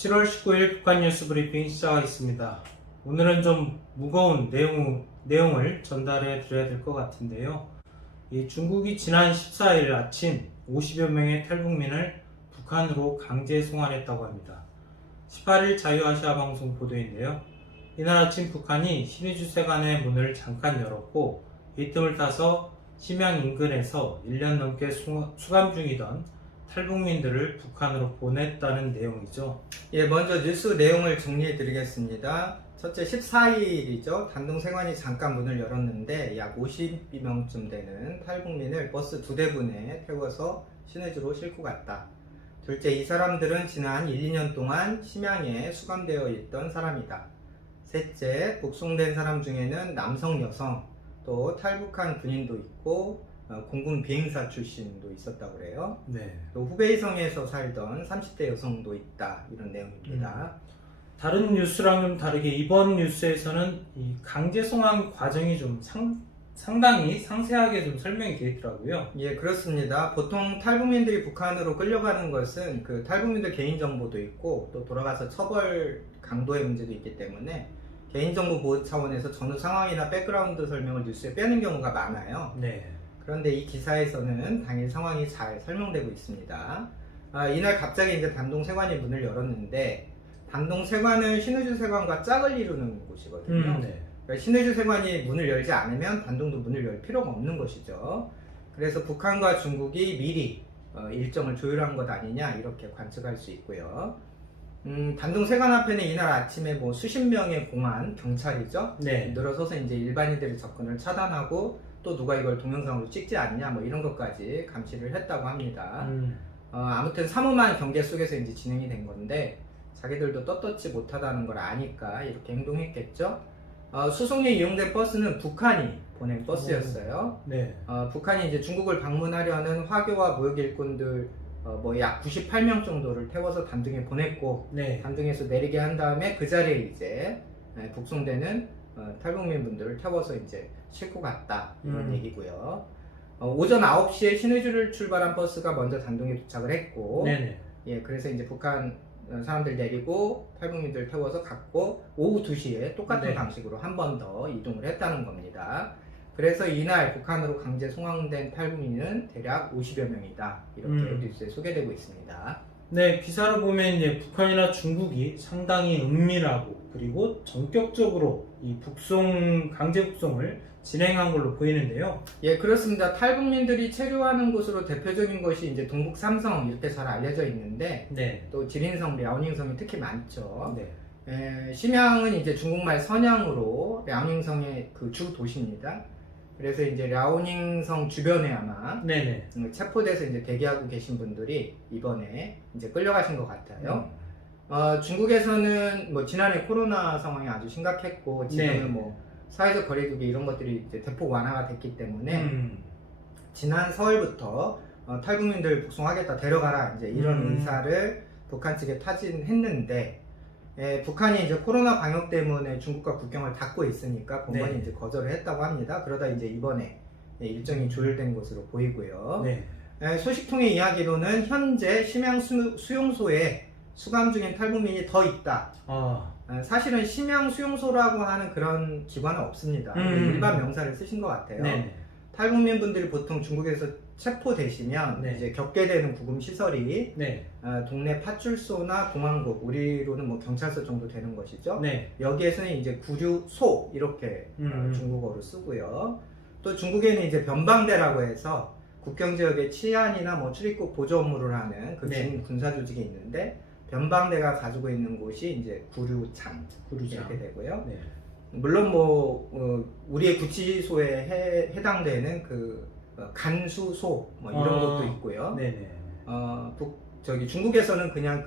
7월 19일 북한 뉴스 브리핑 시작하겠습니다. 오늘은 좀 무거운 내용을 전달해 드려야 될 것 같은데요. 중국이 지난 14일 아침 50여 명의 탈북민을 북한으로 강제 송환했다고 합니다. 18일 자유아시아 방송 보도인데요. 이날 아침 북한이 신의주세관의 문을 잠깐 열었고 이 틈을 타서 심양 인근에서 1년 넘게 수감 중이던 탈북민들을 북한으로 보냈다는 내용이죠. 먼저 뉴스 내용을 정리해 드리겠습니다. 첫째, 14일이죠. 단동세관이 잠깐 문을 열었는데 약 50명쯤 되는 탈북민을 버스 2대분에 태워서 신의주로 싣고 갔다. 둘째, 이 사람들은 지난 1, 2년 동안 심양에 수감되어 있던 사람이다. 셋째, 북송된 사람 중에는 남성, 여성, 또 탈북한 군인도 있고 공군 비행사 출신도 있었다고 그래요. 네. 또 후베이성에서 살던 30대 여성도 있다, 이런 내용입니다. 다른 뉴스랑 좀 다르게 이번 뉴스에서는 이 강제 송환 과정이 좀 상당히 상세하게 좀 설명이 되어 있더라고요. 예, 그렇습니다. 보통 탈북민들이 북한으로 끌려가는 것은 그 탈북민들 개인정보도 있고 또 돌아가서 처벌 강도의 문제도 있기 때문에 개인정보 보호 차원에서 전후 상황이나 백그라운드 설명을 뉴스에 빼는 경우가 많아요. 네. 그런데 이 기사에서는 당일 상황이 잘 설명되고 있습니다. 이날 갑자기 이제 단동세관이 문을 열었는데 단동세관은 신의주세관과 짝을 이루는 곳이거든요. 네. 그러니까 신의주세관이 문을 열지 않으면 단동도 문을 열 필요가 없는 것이죠. 그래서 북한과 중국이 미리 일정을 조율한 것 아니냐, 이렇게 관측할 수 있고요. 단동세관 앞에는 이날 아침에 뭐 수십 명의 공안, 경찰이죠. 네. 늘어서서 이제 일반인들의 접근을 차단하고 또 누가 이걸 동영상으로 찍지 않냐, 뭐 이런 것까지 감시를 했다고 합니다. 아무튼 삼엄한 경계 속에서 이제 진행이 된 건데 자기들도 떳떳지 못하다는 걸 아니까 이렇게 행동했겠죠. 수송에 이용된 버스는 북한이 보낸 버스였어요. 네. 북한이 이제 중국을 방문하려는 화교와 무역 일꾼들 뭐 약 98명 정도를 태워서 단둥에 보냈고, 네. 단둥에서 내리게 한 다음에 그 자리에 이제 북송되는 탈북민 분들을 태워서 이제 싣고 갔다, 이런 얘기고요. 오전 9시에 신의주를 출발한 버스가 먼저 단둥에 도착을 했고, 네네. 예, 그래서 이제 북한 사람들 내리고 탈북민들 태워서 갔고, 오후 2시에 똑같은 네. 방식으로 한 번 더 이동을 했다는 겁니다. 그래서 이날 북한으로 강제 송환된 탈북민은 대략 50여 명이다, 이렇게 뉴스에 소개되고 있습니다. 네, 기사를 보면 이제 북한이나 중국이 상당히 은밀하고 그리고 전격적으로 이 강제 북송을 진행한 걸로 보이는데요. 예, 그렇습니다. 탈북민들이 체류하는 곳으로 대표적인 것이 이제 동북 삼성, 이렇게 잘 알려져 있는데, 네. 또 지린성, 랴오닝성이 특히 많죠. 네. 심양은 이제 중국말 선양으로 랴오닝성의 그 주 도시입니다. 그래서 이제 랴오닝성 주변에 아마 네네. 체포돼서 이제 대기하고 계신 분들이 이번에 이제 끌려가신 것 같아요. 중국에서는 뭐 지난해 코로나 상황이 아주 심각했고 지금은 네. 뭐 사회적 거리두기 이런 것들이 이제 대폭 완화가 됐기 때문에 지난 서울부터 탈북민들 북송하겠다, 데려가라, 이제 이런 의사를 북한 측에 타진했는데, 북한이 이제 코로나 방역 때문에 중국과 국경을 닫고 있으니까 번번이 네. 이제 거절을 했다고 합니다. 그러다 이제 이번에 일정이 조율된 것으로 보이고요. 네. 소식통의 이야기로는 현재 심양 수용소에 수감 중인 탈북민이 더 있다. 사실은 심양 수용소라고 하는 그런 기관은 없습니다. 일반 명사를 쓰신 것 같아요. 네. 탈북민 분들이 보통 중국에서 체포되시면 네. 이제 겪게 되는 구금 시설이 네. 동네 파출소나 공안국, 우리로는 뭐 경찰서 정도 되는 것이죠. 네. 여기에서는 이제 구류소, 이렇게 중국어로 쓰고요. 또 중국에는 이제 변방대라고 해서 국경 지역의 치안이나 뭐 출입국 보조 업무를 하는 그 네. 군사 조직이 있는데, 변방대가 가지고 있는 곳이 이제 구류장, 이렇게 되고요. 네. 물론 뭐 우리의 구치소에 해당되는 그 간수소 뭐 이런 것도 있고요. 네네. 중국에서는 그냥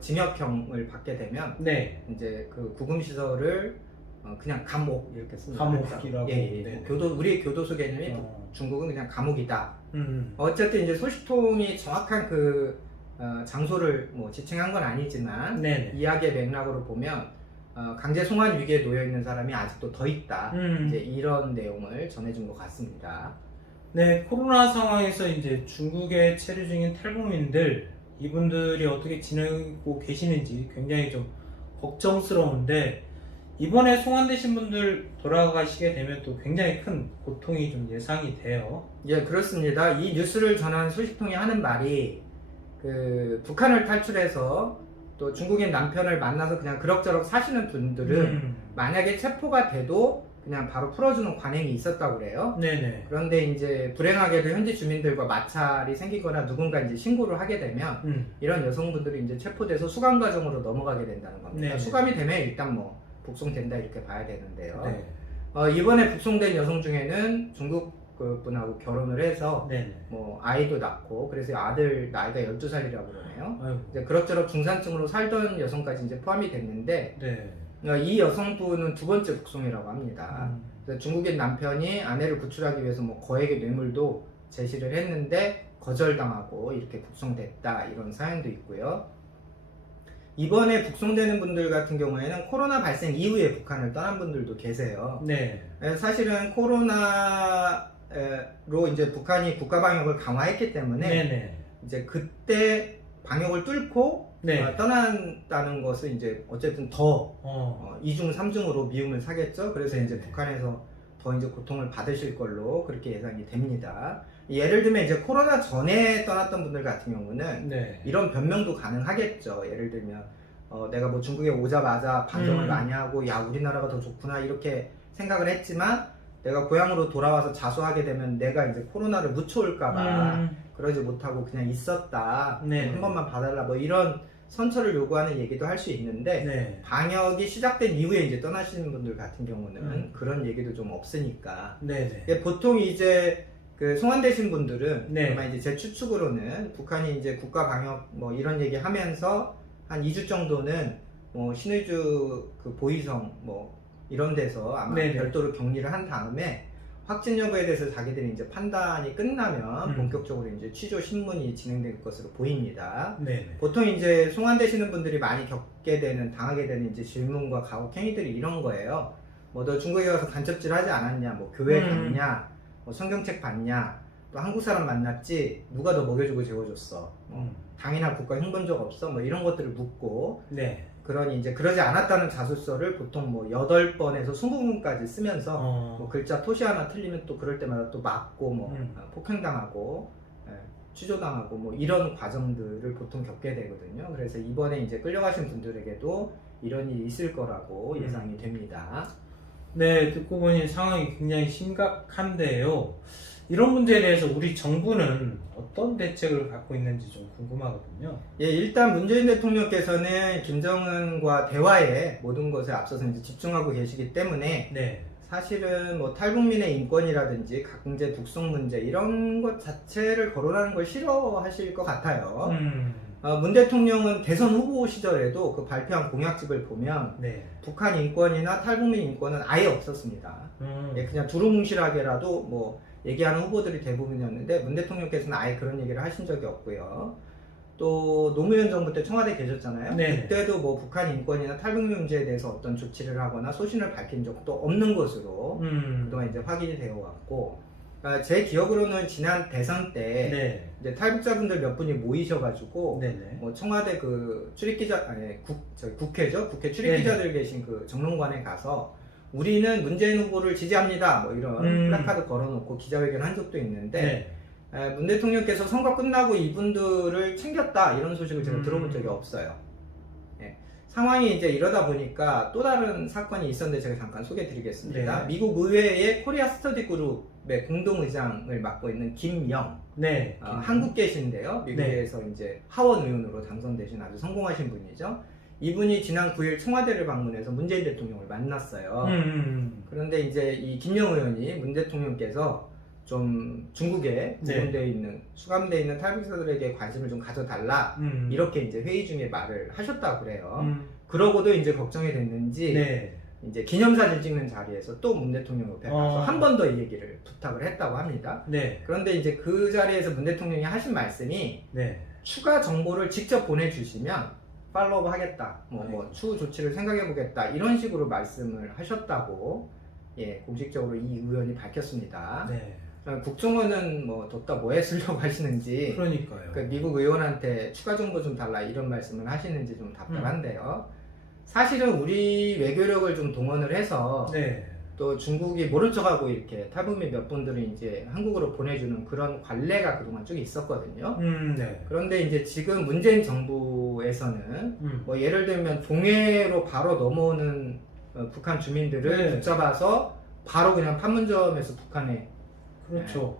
징역형을 받게 되면 네. 이제 그 구금 시설을 그냥 감옥, 이렇게 씁니다. 감옥이라고. 예. 네. 우리의 교도소 개념이 중국은 그냥 감옥이다. 어쨌든 이제 소식통이 정확한 장소를 뭐 지칭한 건 아니지만, 네네. 이야기의 맥락으로 보면 강제 송환 위기에 놓여 있는 사람이 아직도 더 있다. 이제 이런 내용을 전해준 것 같습니다. 네, 코로나 상황에서 이제 중국에 체류 중인 탈북민들 이분들이 어떻게 지내고 계시는지 굉장히 좀 걱정스러운데 이번에 송환되신 분들 돌아가시게 되면 또 굉장히 큰 고통이 좀 예상이 돼요. 예, 그렇습니다. 이 뉴스를 전한 소식통이 하는 말이 그 북한을 탈출해서 또 중국인 남편을 만나서 그냥 그럭저럭 사시는 분들은 만약에 체포가 돼도 그냥 바로 풀어주는 관행이 있었다고 그래요. 네네. 그런데 이제 불행하게도 현지 주민들과 마찰이 생기거나 누군가 이제 신고를 하게 되면 이런 여성분들이 이제 체포돼서 수감 과정으로 넘어가게 된다는 겁니다. 네네. 수감이 되면 일단 뭐 북송된다 이렇게 봐야 되는데요. 네. 이번에 북송된 여성 중에는 중국 그 분하고 결혼을 해서 네네. 뭐 아이도 낳고 그래서 아들 나이가 12살이라고 그러네요. 아이고. 이제 그럭저럭 중산층으로 살던 여성까지 이제 포함이 됐는데 네. 이 여성분은 두 번째 북송이라고 합니다. 음. 그래서 중국인 남편이 아내를 구출하기 위해서 뭐 거액의 뇌물도 제시를 했는데 거절당하고 이렇게 북송됐다 이런 사연도 있고요. 이번에 북송되는 분들 같은 경우에는 코로나 발생 이후에 북한을 떠난 분들도 계세요. 네. 사실은 코로나로 이제 북한이 국가 방역을 강화했기 때문에 네네. 이제 그때 방역을 뚫고 네. 떠난다는 것은 이제 어쨌든 더 어. 2중, 3중으로 미움을 사겠죠. 그래서 네네. 이제 북한에서 더 이제 고통을 받으실 걸로 그렇게 예상이 됩니다. 예를 들면 이제 코로나 전에 떠났던 분들 같은 경우는 네. 이런 변명도 가능하겠죠. 예를 들면 내가 뭐 중국에 오자마자 반성을 많이 하고 야 우리나라가 더 좋구나 이렇게 생각을 했지만 내가 고향으로 돌아와서 자수하게 되면 내가 이제 코로나를 묻혀올까봐 그러지 못하고 그냥 있었다. 네. 한 번만 봐달라 뭐 이런 선처를 요구하는 얘기도 할 수 있는데 네. 방역이 시작된 이후에 이제 떠나시는 분들 같은 경우는 그런 얘기도 좀 없으니까 네네. 보통 이제 그 송환되신 분들은 네. 아마 이제 제 추측으로는 북한이 이제 국가 방역 뭐 이런 얘기 하면서 한 2주 정도는 뭐 신의주 그 보위성 뭐 이런 데서 아마 네네. 별도로 격리를 한 다음에 확진 여부에 대해서 자기들이 이제 판단이 끝나면 본격적으로 이제 취조 신문이 진행될 것으로 보입니다. 네네. 보통 이제 송환되시는 분들이 많이 겪게 되는 당하게 되는 이제 질문과 가혹 행위들이 이런 거예요. 뭐 너 중국에 가서 간첩질 하지 않았냐? 뭐 교회 갔냐? 뭐 성경책 봤냐? 또 한국 사람 만났지? 누가 너 먹여주고 재워줬어? 당이나 국가 흉본 적 없어? 뭐 이런 것들을 묻고 네. 그러니 이제 그러지 않았다는 자술서를 보통 뭐 8번에서 20번까지 쓰면서 뭐 글자 토시 하나 틀리면 또 그럴 때마다 또 맞고 뭐 폭행당하고 취조당하고 뭐 이런 과정들을 보통 겪게 되거든요. 그래서 이번에 이제 끌려가신 분들에게도 이런 일이 있을 거라고 예상이 됩니다. 네, 듣고 보니 상황이 굉장히 심각한데요. 이런 문제에 대해서 우리 정부는 어떤 대책을 갖고 있는지 좀 궁금하거든요. 예, 일단 문재인 대통령께서는 김정은과 대화에 모든 것에 앞서서 이제 집중하고 계시기 때문에 네. 사실은 뭐 탈북민의 인권이라든지 강제 북송 문제 이런 것 자체를 거론하는 걸 싫어하실 것 같아요. 문 대통령은 대선 후보 시절에도 그 발표한 공약집을 보면 네. 북한 인권이나 탈북민 인권은 아예 없었습니다. 예, 그냥 두루뭉실하게라도 뭐 얘기하는 후보들이 대부분이었는데 문 대통령께서는 아예 그런 얘기를 하신 적이 없고요. 또 노무현 정부 때 청와대에 계셨잖아요. 네네. 그때도 뭐 북한 인권이나 탈북민 문제에 대해서 어떤 조치를 하거나 소신을 밝힌 적도 없는 것으로 그동안 이제 확인이 되어 왔고, 제 기억으로는 지난 대선 때 네. 이제 탈북자분들 몇 분이 모이셔가지고 네네. 뭐 청와대 그 출입기자 아니 국회죠. 국회 출입기자들 계신 그 정론관에 가서 우리는 문재인 후보를 지지합니다. 뭐 이런 플래카드 걸어놓고 기자회견 한 적도 있는데 문 대통령께서 선거 끝나고 이분들을 챙겼다 이런 소식을 제가 들어본 적이 없어요. 예. 상황이 이제 이러다 보니까 또 다른 사건이 있었는데 제가 잠깐 소개해드리겠습니다. 네. 미국 의회의 코리아 스터디 그룹의 공동의장을 맡고 있는 김영, 네. 한국 계신데요. 미국에서 이제 하원 의원으로 당선되신 아주 성공하신 분이죠. 이분이 지난 9일 청와대를 방문해서 문재인 대통령을 만났어요. 그런데 이제 이 김영 의원이 문 대통령께서 좀 중국에 구금되어 있는 수감되어 있는 탈북자들에게 관심을 좀 가져달라 이렇게 이제 회의 중에 말을 하셨다고 그래요. 그러고도 이제 걱정이 됐는지 이제 기념사진 찍는 자리에서 또 문 대통령 옆에 가서 한 번 더 이 얘기를 부탁을 했다고 합니다. 그런데 이제 그 자리에서 문 대통령이 하신 말씀이 추가 정보를 직접 보내주시면 팔로우업 하겠다, 뭐 추후 조치를 생각해 보겠다 이런 식으로 말씀을 하셨다고 공식적으로 이 의원이 밝혔습니다. 국정원은 뭐 뒀다 뭐해 쓰려고 하시는지 그러니까요. 그 미국 의원한테 추가 정보 좀 달라 이런 말씀을 하시는지 좀 답답한데요. 사실은 우리 외교력을 좀 동원을 해서 네. 또 중국이 모른 척하고 이렇게 탈북민 몇 분들을 이제 한국으로 보내주는 그런 관례가 그동안 쭉 있었거든요. 네. 그런데 이제 지금 문재인 정부에서는 뭐 예를 들면 동해로 바로 넘어오는 북한 주민들을 네. 붙잡아서 바로 그냥 판문점에서 북한에 그렇죠.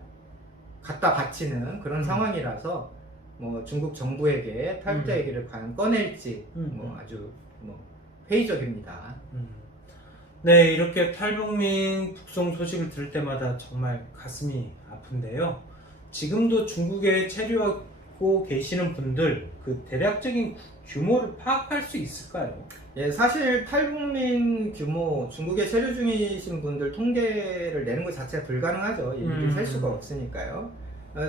갖다 바치는 그런 상황이라서 뭐 중국 정부에게 탈북자 얘기를 과연 꺼낼지 뭐 아주 뭐 회의적입니다. 네, 이렇게 탈북민 북송 소식을 들을 때마다 정말 가슴이 아픈데요. 지금도 중국에 체류하고 계시는 분들 그 대략적인 규모를 파악할 수 있을까요? 예, 사실 탈북민 규모 중국에 체류 중이신 분들 통계를 내는 것 자체가 불가능하죠. 일일이 셀 수가 없으니까요.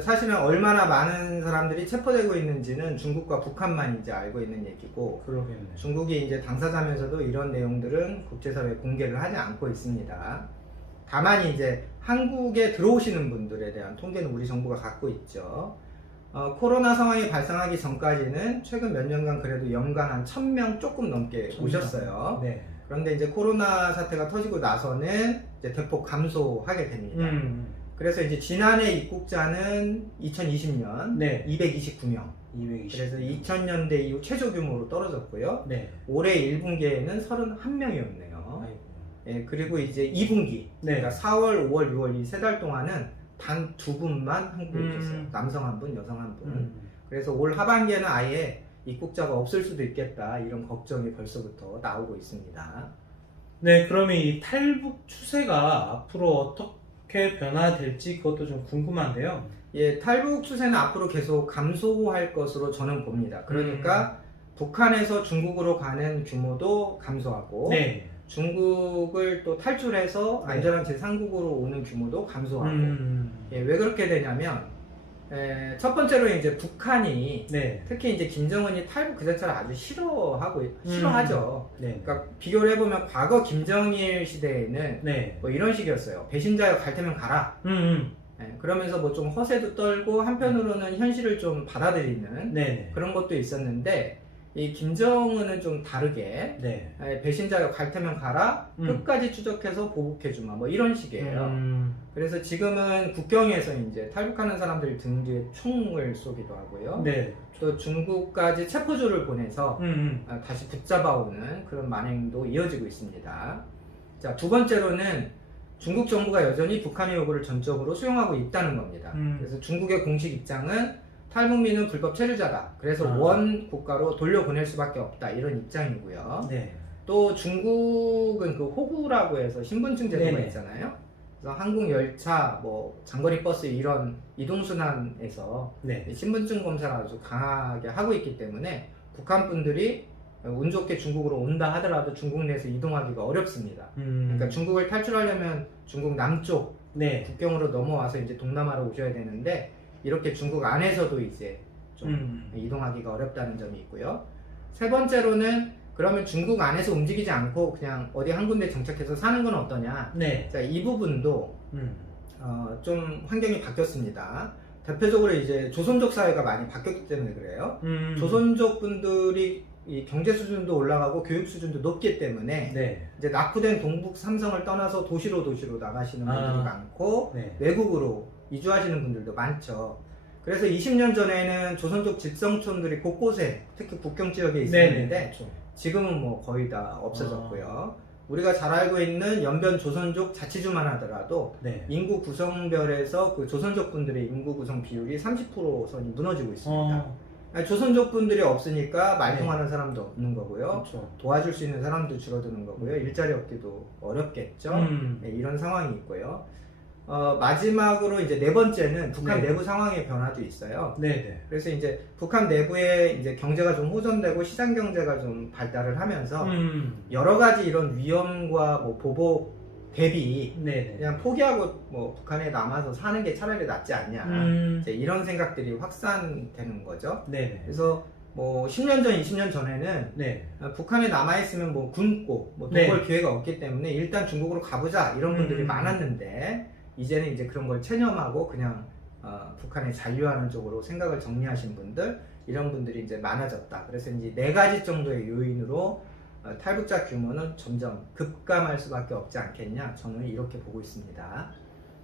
사실은 얼마나 많은 사람들이 체포되고 있는지는 중국과 북한만 이제 알고 있는 얘기고, 그러겠네. 중국이 이제 당사자면서도 이런 내용들은 국제사회에 공개를 하지 않고 있습니다. 다만 이제 한국에 들어오시는 분들에 대한 통계는 우리 정부가 갖고 있죠. 코로나 상황이 발생하기 전까지는 최근 몇 년간 그래도 연간 한 1000명 조금 넘게 오셨어요. 네. 그런데 이제 코로나 사태가 터지고 나서는 이제 대폭 감소하게 됩니다. 그래서 이제 지난해 입국자는 2020년 네. 229명. 220. 그래서 2000년대 이후 최저 규모로 떨어졌고요. 네. 올해 1분기에는 31명이었네요. 예, 그리고 이제 2분기, 네. 그러니까 4월, 5월, 6월 이 세 달 동안은 단 2분만 한국에 오셨어요. 남성 한 분, 여성 한 분. 그래서 올 하반기에는 아예 입국자가 없을 수도 있겠다 이런 걱정이 벌써부터 나오고 있습니다. 네, 그러면 이 탈북 추세가 앞으로 어떻게 변화될지 그것도 좀 궁금한데요. 예, 탈북 추세는 앞으로 계속 감소할 것으로 저는 봅니다. 그러니까 북한에서 중국으로 가는 규모도 감소하고 네. 중국을 또 탈출해서 네. 안전한 제3국으로 오는 규모도 감소하고 예, 왜 그렇게 되냐면 첫 번째로 이제 북한이 네. 특히 이제 김정은이 탈북 그 자체를 아주 싫어하죠. 네. 그러니까 비교를 해보면 과거 김정일 시대에는 네. 뭐 이런 식이었어요. 배신자여 갈 테면 가라. 그러면서 뭐 좀 허세도 떨고 한편으로는 현실을 좀 받아들이는 네. 그런 것도 있었는데 이 김정은은 좀 다르게 네. 배신자여 갈 테면 가라. 끝까지 추적해서 보복해주마. 뭐 이런 식이에요. 그래서 지금은 국경에서 이제 탈북하는 사람들 등 뒤에 총을 쏘기도 하고요. 네. 또 중국까지 체포조를 보내서 다시 붙잡아오는 그런 만행도 이어지고 있습니다. 자, 두 번째로는 중국 정부가 여전히 북한의 요구를 전적으로 수용하고 있다는 겁니다. 그래서 중국의 공식 입장은 탈북민은 불법 체류자다. 그래서 원 국가로 돌려보낼 수밖에 없다. 이런 입장이고요. 네. 또 중국은 그 호구라고 해서 신분증 제도가 네네. 있잖아요. 그래서 항공 열차, 뭐 장거리 버스 이런 이동수단에서 네. 신분증 검사를 아주 강하게 하고 있기 때문에 북한 분들이 운 좋게 중국으로 온다 하더라도 중국 내에서 이동하기가 어렵습니다. 그러니까 중국을 탈출하려면 중국 남쪽 네. 국경으로 넘어와서 이제 동남아로 오셔야 되는데 이렇게 중국 안에서도 이제 좀 이동하기가 어렵다는 점이 있고요. 세 번째로는 그러면 중국 안에서 움직이지 않고 그냥 어디 한 군데 정착해서 사는 건 어떠냐? 네. 자, 이 부분도 좀 환경이 바뀌었습니다. 대표적으로 이제 조선족 사회가 많이 바뀌었기 때문에 그래요. 조선족 분들이 이 경제 수준도 올라가고 교육 수준도 높기 때문에 네. 이제 낙후된 동북 삼성을 떠나서 도시로 나가시는 분들이 많고 네. 외국으로 이주하시는 분들도 많죠. 그래서 20년 전에는 조선족 집성촌들이 곳곳에 특히 국경 지역에 있었는데 그렇죠. 지금은 뭐 거의 다 없어졌고요. 우리가 잘 알고 있는 연변 조선족 자치주만 하더라도 네. 인구 구성별에서 그 조선족 분들의 인구 구성 비율이 30% 선이 무너지고 있습니다. 조선족 분들이 없으니까 말통하는 사람도 없는 거고요. 그렇죠. 도와줄 수 있는 사람도 줄어드는 거고요. 일자리 얻기도 어렵겠죠. 네, 이런 상황이 있고요. 마지막으로 이제 네 번째는 북한 네. 내부 상황의 변화도 있어요. 네네. 그래서 이제 북한 내부에 이제 경제가 좀 호전되고 시장 경제가 좀 발달을 하면서 여러 가지 이런 위험과 뭐 보복 대비 네네. 그냥 포기하고 뭐 북한에 남아서 사는 게 차라리 낫지 않냐 이제 이런 생각들이 확산되는 거죠. 네네. 그래서 뭐 10년 전, 20년 전에는 네. 북한에 남아있으면 뭐 굶고 뭐 돈 네. 벌 기회가 없기 때문에 일단 중국으로 가보자 이런 분들이 많았는데 이제는 이제 그런 걸 체념하고 그냥 북한에 잔류하는 쪽으로 생각을 정리하신 분들, 이런 분들이 이제 많아졌다. 그래서 이제 4가지 정도의 요인으로 탈북자 규모는 점점 급감할 수밖에 없지 않겠냐, 저는 이렇게 보고 있습니다.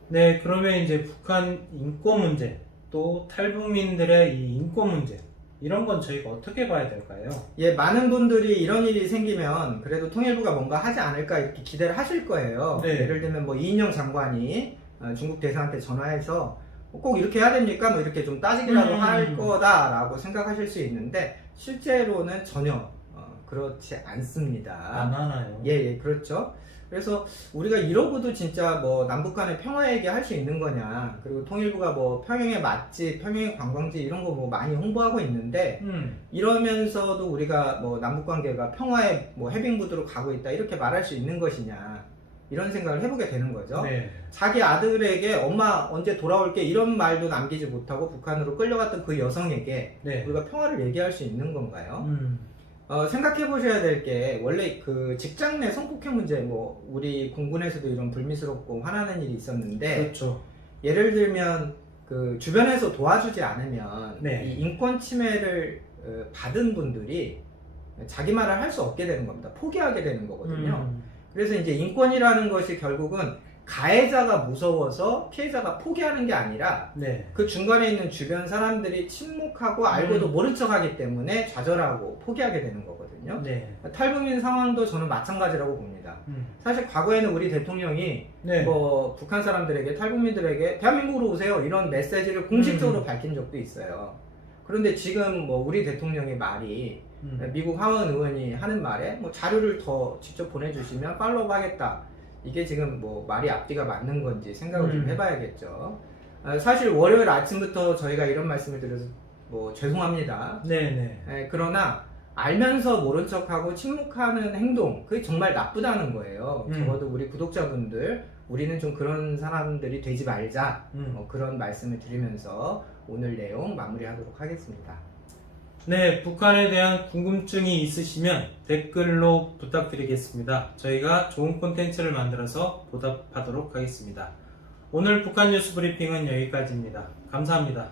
네, 그러면 이제 북한 인권 문제, 또 탈북민들의 이 인권 문제, 이런 건 저희가 어떻게 봐야 될까요? 예, 많은 분들이 이런 일이 생기면 그래도 통일부가 뭔가 하지 않을까 이렇게 기대를 하실 거예요. 네. 예를 들면 뭐 이인영 장관이 중국 대사한테 전화해서 꼭 이렇게 해야 됩니까? 뭐 이렇게 좀 따지기라도 할 거다라고 생각하실 수 있는데, 실제로는 전혀 그렇지 않습니다. 안 하나요? 예, 그렇죠. 그래서 우리가 이러고도 진짜 뭐 남북 간의 평화 얘기할 수 있는 거냐, 그리고 통일부가 뭐 평양의 맛집, 평양의 관광지 이런 거 뭐 많이 홍보하고 있는데, 이러면서도 우리가 뭐 남북 관계가 평화의 뭐 해빙구드로 가고 있다 이렇게 말할 수 있는 것이냐, 이런 생각을 해보게 되는 거죠. 네. 자기 아들에게 엄마 언제 돌아올게 이런 말도 남기지 못하고 북한으로 끌려갔던 그 여성에게 네. 우리가 평화를 얘기할 수 있는 건가요? 생각해 보셔야 될 게, 원래 그 직장 내 성폭행 문제, 뭐 우리 공군에서도 이런 불미스럽고 화나는 일이 있었는데, 그렇죠. 예를 들면 그 주변에서 도와주지 않으면 네. 이 인권 침해를 받은 분들이 자기 말을 할 수 없게 되는 겁니다. 포기하게 되는 거거든요. 그래서 이제 인권이라는 것이 결국은 가해자가 무서워서 피해자가 포기하는 게 아니라, 네. 그 중간에 있는 주변 사람들이 침묵하고 알고도 모른 척하기 때문에 좌절하고 포기하게 되는 거거든요. 네. 탈북민 상황도 저는 마찬가지라고 봅니다. 사실 과거에는 우리 대통령이 네. 뭐 북한 사람들에게, 탈북민들에게 대한민국으로 오세요 이런 메시지를 공식적으로 밝힌 적도 있어요. 그런데 지금 뭐 우리 대통령의 말이, 미국 하원 의원이 하는 말에 뭐 자료를 더 직접 보내주시면 팔로우 하겠다, 이게 지금 뭐 말이 앞뒤가 맞는 건지 생각을 좀 해봐야겠죠. 사실 월요일 아침부터 저희가 이런 말씀을 드려서 뭐 죄송합니다. 네네. 그러나 알면서 모른 척하고 침묵하는 행동, 그게 정말 나쁘다는 거예요. 적어도 우리 구독자분들, 우리는 좀 그런 사람들이 되지 말자, 그런 말씀을 드리면서 오늘 내용 마무리하도록 하겠습니다. 네, 북한에 대한 궁금증이 있으시면 댓글로 부탁드리겠습니다. 저희가 좋은 콘텐츠를 만들어서 보답하도록 하겠습니다. 오늘 북한 뉴스 브리핑은 여기까지입니다. 감사합니다.